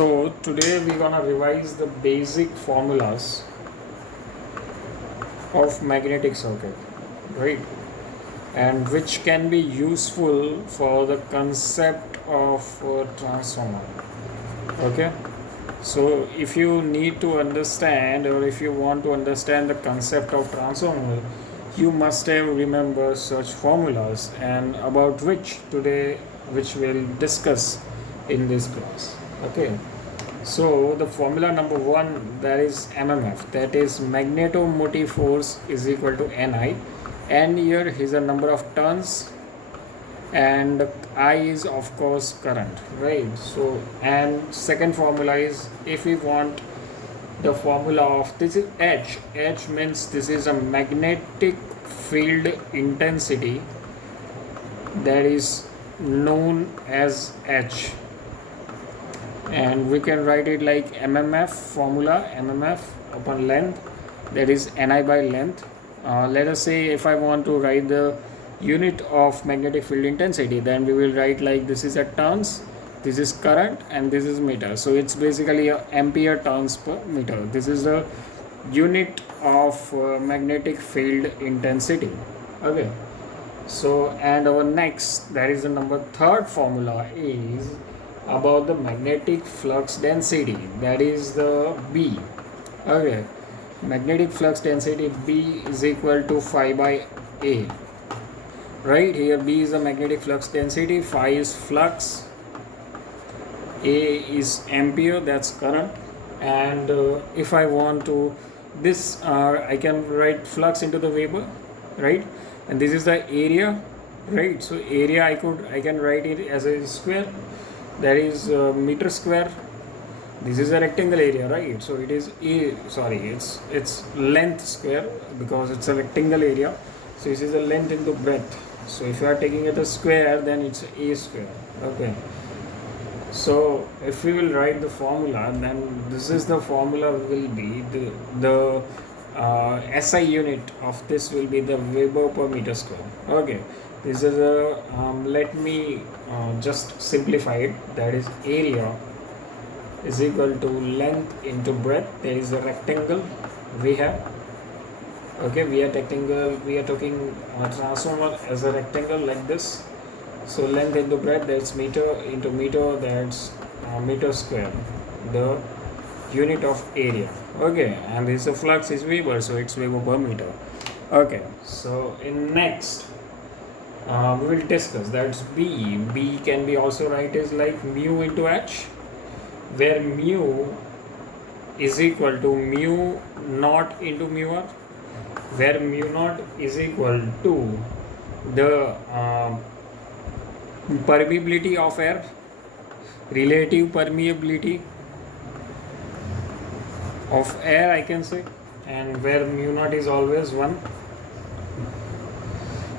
So today we're gonna revise the basic formulas of magnetic circuit, right? And which can be useful for the concept of transformer. Okay. So if you need to understand, or if you want to understand the concept of transformer, you must have remember such formulas, and about which we'll discuss in this class. Okay. So the formula number one, that is MMF, that is magnetomotive force is equal to Ni. N here is a number of turns, and I is of course current, right? So, and second formula is, if we want the formula of this is H means this is a magnetic field intensity, that is known as H, and we can write it like MMF formula, MMF upon length, that is Ni by length. Let us say if I want to write the unit of magnetic field intensity, then we will write like this is a turns, this is current, and this is meter. So it's basically a ampere turns per meter. This is the unit of magnetic field intensity. Okay. So, and our next, that is the number third formula, is about the magnetic flux density, that is the B. Okay. Magnetic flux density B is equal to phi by A. Right here, B is the magnetic flux density, phi is flux, A is ampere, that's current. And if I want to this, I can write flux into the Weber, right? And this is the area, right? So area I can write it as a square, that is meter square. This is a rectangle area, right? So it is it's length square, because it's a rectangle area. So this is the length into breadth. So if you are taking it a square, then it's a square. Okay. So if we will write the formula, then this is the formula will be the SI unit of this will be the Weber per meter square. Okay. This is a let me just simplify it. That is area is equal to length into breadth. There is a rectangle we have. Okay, we are talking transformer as a rectangle like this. So length into breadth, that's meter into meter, that's meter square, the unit of area. Okay, and this flux is Weber, so it's Weber per meter. Okay, so in next we will discuss that's B. B can be also write as like mu into H, where mu is equal to mu naught into mu r, where mu naught is equal to the permeability of air, relative permeability of air I can say, and where mu naught is always 1,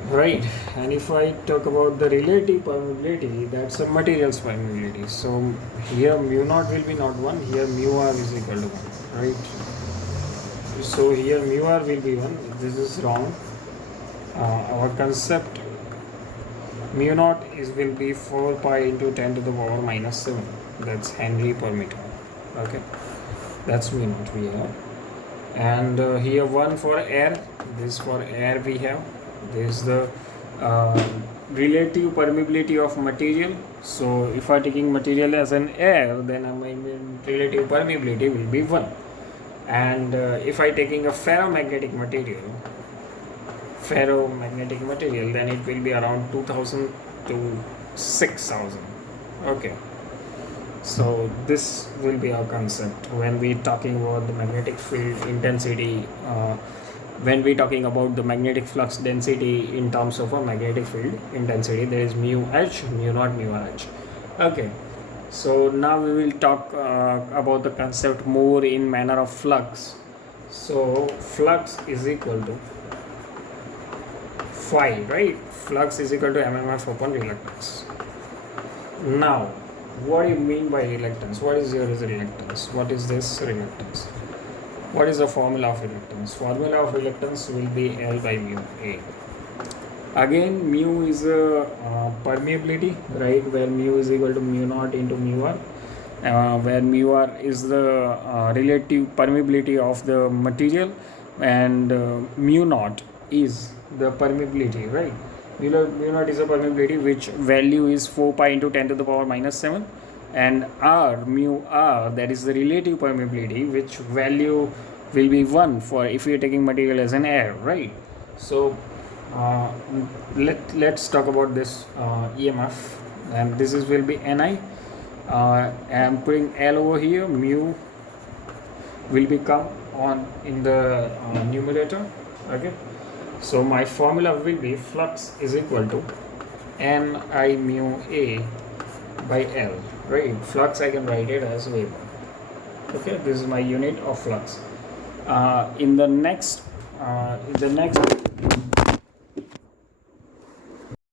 right? And if I talk about the relative permeability, that's a material's permeability. So here mu naught will be not 1, here mu r is equal to 1, right? So here mu r will be 1. This is wrong. Our concept mu naught will be 4 pi into 10 to the power minus 7. That's Henry per meter. Okay, that's mu naught we have. And here 1 for air. This for air we have. This is the relative permeability of material. So if I taking material as an air, then my relative permeability will be 1. And if I taking a ferromagnetic material, then it will be around 2000 to 6000. Okay, so this will be our concept when we talking about the magnetic field intensity, when we talking about the magnetic flux density in terms of a magnetic field intensity. There is mu H, mu naught, mu r H. Okay, so now we will talk about the concept more in manner of flux. So flux is equal to phi, right? Flux is equal to MMF upon reluctance. Now, what do you mean by reluctance? What is your reluctance? What is this reluctance? What is the formula of reluctance? Formula of reluctance will be L by mu A. Again, mu is a permeability, right? Where mu is equal to mu naught into mu r. where mu r is the relative permeability of the material, and mu naught is the permeability, right? Mu naught is the permeability, which value is 4 pi into 10 to the power minus 7, and r mu r, that is the relative permeability, which value will be 1 for if we are taking material as an air, right? So uh, let's talk about this EMF, and this is will be Ni. I'm putting L over here. Mu will become on in the numerator. Okay, so my formula will be flux is equal to Ni mu A by L, right? Flux, I can write it as Weber. Okay, this is my unit of flux. In the next